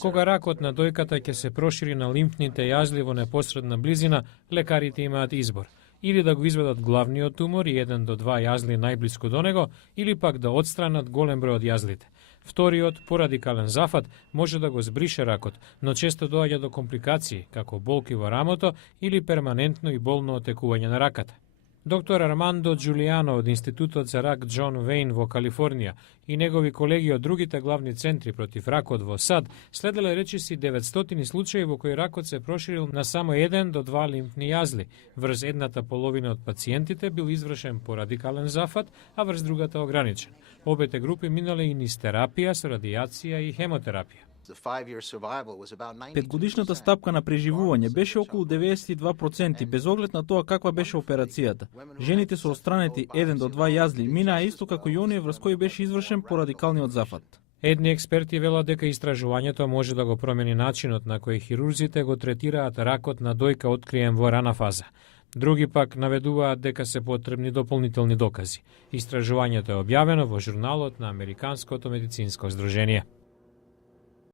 Кога ракот на дојката ќе се прошири на лимфните јазли во непосредна близина, лекарите имаат избор. Или да го изведат главниот тумор и 1 до 2 јазли најблиску до него, или пак да отстранат голем број од јазлите. Вториот, порадикален зафат, може да го збрише ракот, но често доаѓа до компликации, како болки во рамото или перманентно и болно отекување на раката. Доктор Армандо Джулијано од Институтот за рак Џон Вејн во Калифорнија и негови колеги од другите главни центри против ракот во САД следеле речиси 900 случаи во кои ракот се проширил на само 1 до 2 лимфни јазли. Врз едната половина од пациентите бил извршен порадикален зафат, а врз другата ограничен. Обете групи минале и низ терапија со радијација и хемотерапија. Петгодишната стапка на преживување беше околу 92% без оглед на тоа каква беше операцијата. Жените со отстранети 1 до 2 јазли минаа исто како и оние врз кои беше извршен порадикалниот зафат. Едни експерти велат дека истражувањето може да го промени начинот на кој хирурзите го третираат ракот на дојка откриен во рана фаза. Други пак наведуваат дека се потребни дополнителни докази. Истражувањето е објавено во журналот на Американското медицинско здружение.